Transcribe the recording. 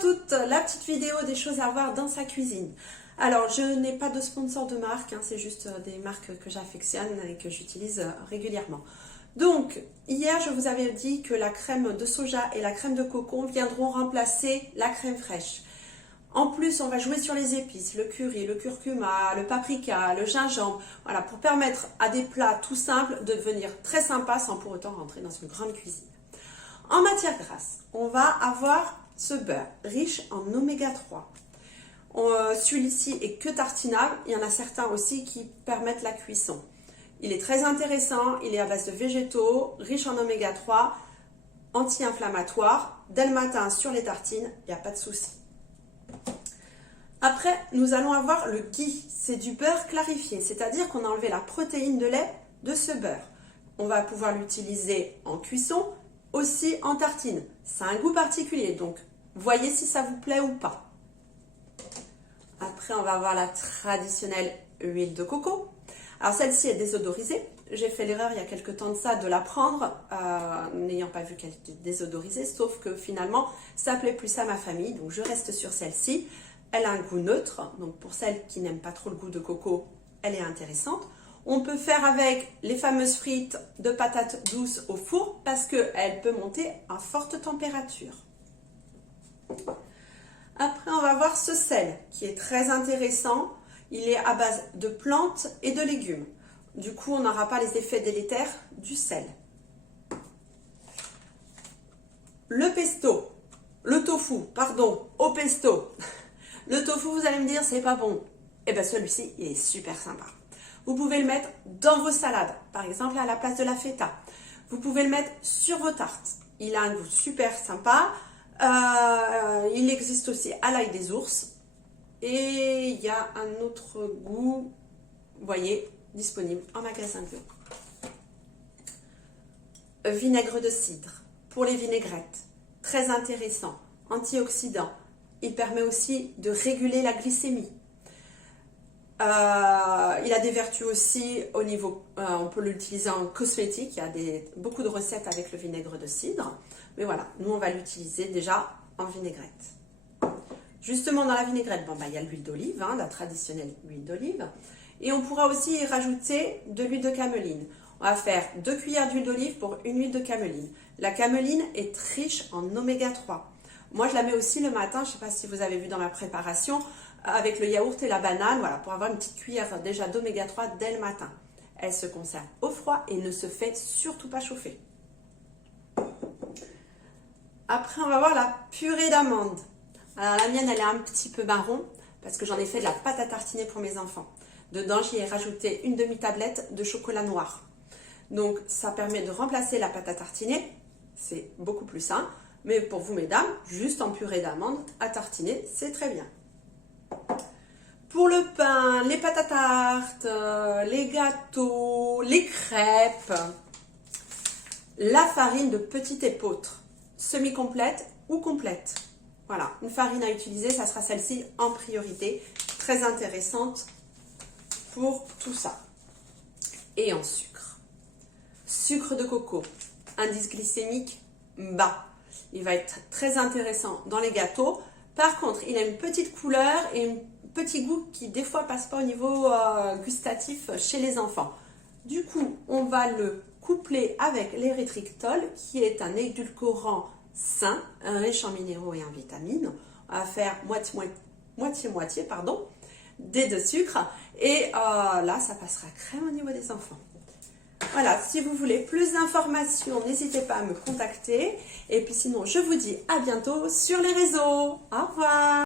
toutes, la petite vidéo des choses à voir dans sa cuisine. Alors, je n'ai pas de sponsor de marque, hein, c'est juste des marques que j'affectionne et que j'utilise régulièrement. Donc, hier, je vous avais dit que la crème de soja et la crème de coco viendront remplacer la crème fraîche. En plus, on va jouer sur les épices, le curry, le curcuma, le paprika, le gingembre, voilà, pour permettre à des plats tout simples de devenir très sympas sans pour autant rentrer dans une grande cuisine. En matière grasse, on va avoir ce beurre riche en oméga 3. Celui-ci est que tartinable, il y en a certains aussi qui permettent la cuisson. Il est très intéressant, il est à base de végétaux, riche en oméga 3, anti-inflammatoire. Dès le matin sur les tartines, il n'y a pas de souci. Après, nous allons avoir le ghee, c'est du beurre clarifié, c'est-à-dire qu'on a enlevé la protéine de lait de ce beurre. On va pouvoir l'utiliser en cuisson, aussi en tartine. Ça a un goût particulier, donc voyez si ça vous plaît ou pas. Après, on va avoir la traditionnelle huile de coco. Alors celle-ci est désodorisée. J'ai fait l'erreur il y a quelques temps de ça de la prendre, n'ayant pas vu qu'elle était désodorisée, sauf que finalement, ça plaît plus à ma famille, donc je reste sur celle-ci. Elle a un goût neutre, donc pour celles qui n'aiment pas trop le goût de coco, elle est intéressante. On peut faire avec les fameuses frites de patates douces au four parce qu'elle peut monter à forte température. Après, on va voir ce sel qui est très intéressant. Il est à base de plantes et de légumes. Du coup, on n'aura pas les effets délétères du sel. Le tofu au pesto. Le tofu, vous allez me dire, c'est pas bon. Eh bien, celui-ci, il est super sympa. Vous pouvez le mettre dans vos salades, par exemple à la place de la feta. Vous pouvez le mettre sur vos tartes. Il a un goût super sympa. Il existe aussi à l'ail des ours. Et il y a un autre goût, vous voyez, disponible en magasin bio. Vinaigre de cidre pour les vinaigrettes. Très intéressant. Antioxydant. Il permet aussi de réguler la glycémie. Il a des vertus aussi au niveau, on peut l'utiliser en cosmétique, il y a beaucoup de recettes avec le vinaigre de cidre, mais voilà, nous on va l'utiliser déjà en vinaigrette. Justement dans la vinaigrette, il y a l'huile d'olive, la traditionnelle huile d'olive, et on pourra aussi y rajouter de l'huile de cameline. On va faire 2 cuillères d'huile d'olive pour une huile de cameline. La cameline est riche en oméga 3. Moi je la mets aussi le matin, je ne sais pas si vous avez vu dans ma préparation, avec le yaourt et la banane, voilà, pour avoir une petite cuillère déjà d'oméga 3 dès le matin. Elle se conserve au froid et ne se fait surtout pas chauffer. Après, on va voir la purée d'amandes. Alors la mienne, elle est un petit peu marron parce que j'en ai fait de la pâte à tartiner pour mes enfants. Dedans, j'y ai rajouté une demi-tablette de chocolat noir. Donc, ça permet de remplacer la pâte à tartiner. C'est beaucoup plus sain. Mais pour vous, mesdames, juste en purée d'amandes à tartiner, c'est très bien. Pour le pain, les pâtes à tarte, les gâteaux, les crêpes, la farine de petit épeautre, semi-complète ou complète. Voilà, une farine à utiliser, ça sera celle-ci en priorité, très intéressante pour tout ça. Et en sucre. Sucre de coco, indice glycémique bas. Il va être très intéressant dans les gâteaux. Par contre, il a une petite couleur et un petit goût qui des fois passe pas au niveau gustatif chez les enfants. Du coup, on va le coupler avec l'érythritol qui est un édulcorant sain, riche en minéraux et en vitamines. On va faire moitié, des 2 sucres et là, ça passera crème au niveau des enfants. Voilà, si vous voulez plus d'informations, n'hésitez pas à me contacter. Et puis sinon, je vous dis à bientôt sur les réseaux. Au revoir!